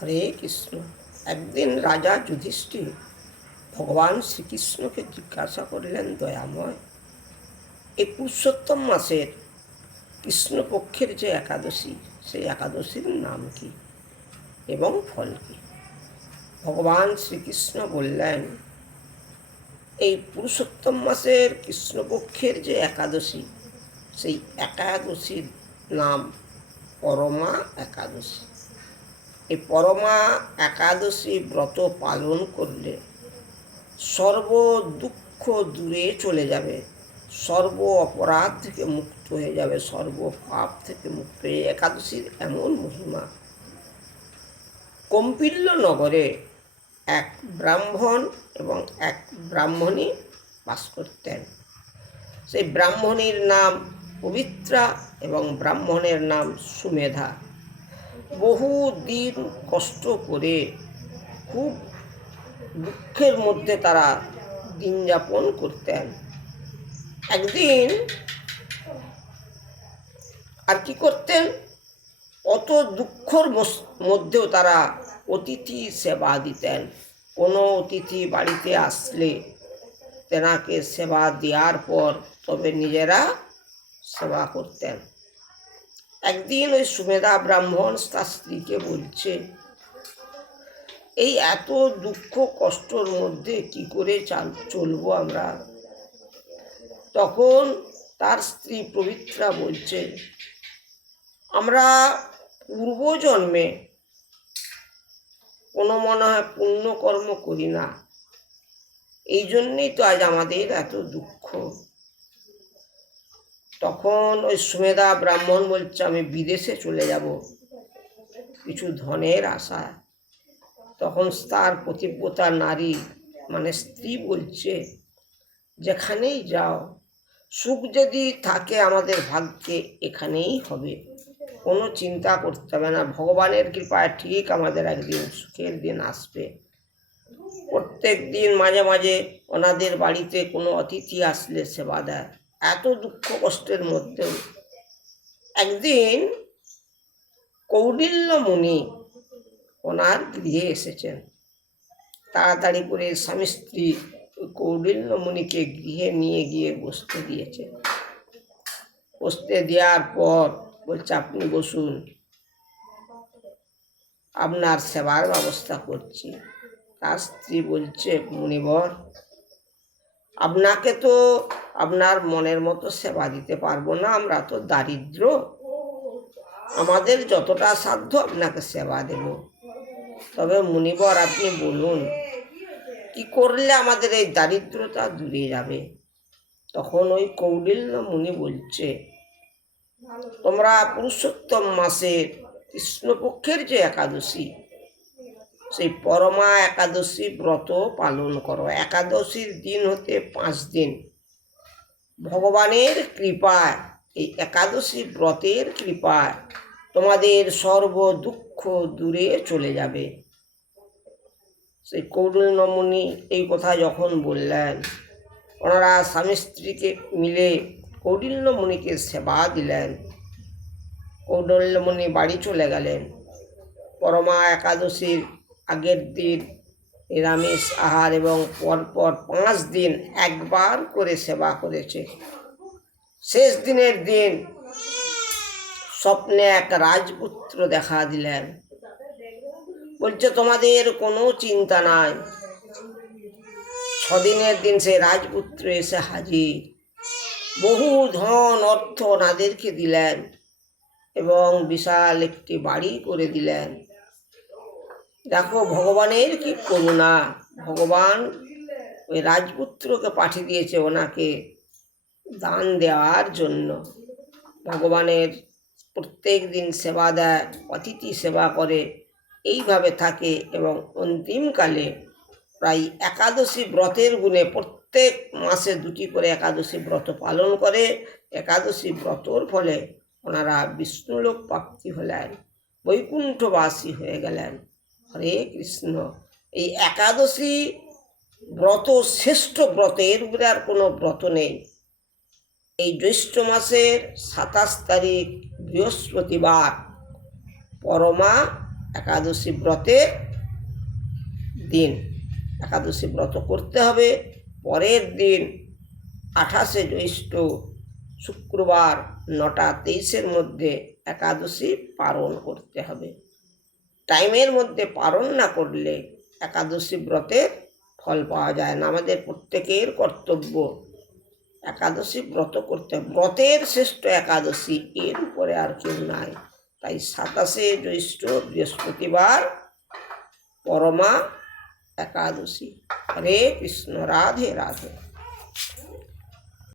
হরে কৃষ্ণ। একদিন রাজা যুধিষ্ঠির ভগবান শ্রীকৃষ্ণকে জিজ্ঞাসা করলেন, দয়াময়, এই পুরুষোত্তম মাসের কৃষ্ণপক্ষের যে একাদশী, সেই একাদশীর নাম কি এবং ফল কি? ভগবান শ্রীকৃষ্ণ বললেন, এই পুরুষোত্তম মাসের কৃষ্ণপক্ষের যে একাদশী, সেই একাদশীর নাম পরমা একাদশী। এই পরমা একাদশী ব্রত পালন করলে সর্ব দুঃখ দূরে চলে যাবে, সর্ব অপরাধ থেকে মুক্ত হয়ে যাবে, সর্ব পাপ থেকে মুক্ত হয়ে। একাদশীর এমন মহিমা। কম্পিল্য নগরে এক ব্রাহ্মণ এবং এক ব্রাহ্মণী বাস করতেন। সেই ব্রাহ্মণীর নাম পবিত্রা এবং ব্রাহ্মণের নাম সুমেধা। বহু দিন কষ্ট করে খুব দুঃখের মধ্যে তারা দিন যাপন করতেন। একদিন আর কি করতেন, অত দুঃখের মধ্যেও তারা অতিথি সেবা দিতেন। কোনো অতিথি বাড়িতে আসলে তেনাকে সেবা দেওয়ার পর তবে নিজেরা সেবা করতেন। একদিন ওই সুমেধা ব্রাহ্মণ তার স্ত্রীকে বলছে, এই এত দুঃখ কষ্টর মধ্যে কি করে চলবো আমরা? তখন তার স্ত্রী পবিত্রা বলছে, আমরা পূর্বজন্মে কোনো মনে হয় পুণ্যকর্ম করি না, এই জন্যেই তো আজ আমাদের এত দুঃখ। তখন ওই সুমেধা ব্রাহ্মণ বলছে, আমি বিদেশে চলে যাব কিছু ধনের আশায়। তখন তার পতিব্রতা নারী মানে স্ত্রী বলছে, যেখানেই যাও, সুখ যদি থাকে আমাদের ভাগ্যে এখানেই হবে, কোনো চিন্তা করতে হবে না, ভগবানের কৃপায় ঠিক আমাদের একদিন সুখের দিন আসবে। প্রত্যেক দিন মাঝে মাঝে ওনাদের বাড়িতে কোনো অতিথি আসলে সেবা দেয়। এত দুঃখ কষ্টের মধ্যেও একদিন কৌটিল্য মুনি ওনার গৃহে এসেছেন। তাড়াতাড়ি করে স্বামী স্ত্রী কৌটিল্য মুনিকে গৃহে নিয়ে গিয়ে বসতে দিয়েছে। বসতে দেওয়ার পর বলছে, আপনি বসুন, আপনার সেবার ব্যবস্থা করছি। তার স্ত্রী বলছে, মুনিবর, আপনাকে তো আপনার মনের মতো সেবা দিতে পারবো না, আমরা তো দারিদ্র, আমাদের যতটা সাধ্য আপনাকে সেবা দেব। তবে মুনিবর, আপনি বলুন কি করলে আমাদের এই দারিদ্রতা দূরে যাবে? তখন ওই কৌটিল্য মুনি বলছে, তোমরা পুরুষোত্তম মাসের কৃষ্ণপক্ষের যে একাদশী, সেই পরমা একাদশী ব্রত পালন করো। একাদশীর দিন হতে 5 দিন ভগবানের কৃপায়, এই একাদশী ব্রতের কৃপায় তোমাদের সর্ব দুঃখ দূরে চলে যাবে। সেই কৌটিল্য মুনি এই কথা যখন বললেন, ওনারা স্বামী স্ত্রীকে মিলে কৌটিল্য মুনিকে সেবা দিলেন। কৌটিল্য মুনি বাড়ি চলে গেলেন। পরমা একাদশীর আগের দিন নিরামিষ আহার এবং পরপর 5 দিন একবার করে সেবা করেছে। শেষ দিনের দিন স্বপ্নে এক রাজপুত্র দেখা দিলেন। বলছে, তোমাদের কোনো চিন্তা নাই। 6 দিনের দিন সেই রাজপুত্র এসে হাজির। বহু ধন অর্থ ওনাদেরকে দিলেন এবং বিশাল একটি বাড়ি করে দিলেন। দেখো ভগবানের কি করুণা, ভগবান ওই রাজপুত্রকে পাঠিয়ে দিয়েছে ওনাকে দান দেওয়ার জন্য। ভগবানের প্রত্যেক দিন সেবা দেয়, অতিথি সেবা করে, এইভাবে থাকে এবং অন্তিমকালে প্রায় একাদশী ব্রতের গুণে প্রত্যেক মাসে 2টি করে একাদশী ব্রত পালন করে। একাদশী ব্রতর ফলে ওনারা বিষ্ণুলোক প্রাপ্তি হলেন, বৈকুণ্ঠবাসী হয়ে গেলেন। হরে কৃষ্ণ। এই একাদশী ব্রত শ্রেষ্ঠ ব্রত, এর উপরে আর কোনো ব্রত নেই। এই জ্যৈষ্ঠ মাসের 27 তারিখ বৃহস্পতিবার পরমা একাদশী ব্রতের দিন একাদশী ব্রত করতে হবে। পরের দিন 28শে জ্যৈষ্ঠ শুক্রবার 9:23 মধ্যে একাদশী পালন করতে হবে। টাইমের মধ্যে পালন না করলে একাদশী ব্রতের ফল পাওয়া যায় না। আমাদের প্রত্যেকের কর্তব্য একাদশী ব্রত করতে। ব্রতের শ্রেষ্ঠ একাদশী, এর উপরে আর কেউ নাই। তাই 27শে জ্যৈষ্ঠ বৃহস্পতিবার পরমা একাদশী। হরে কৃষ্ণ, রাধে রাধে।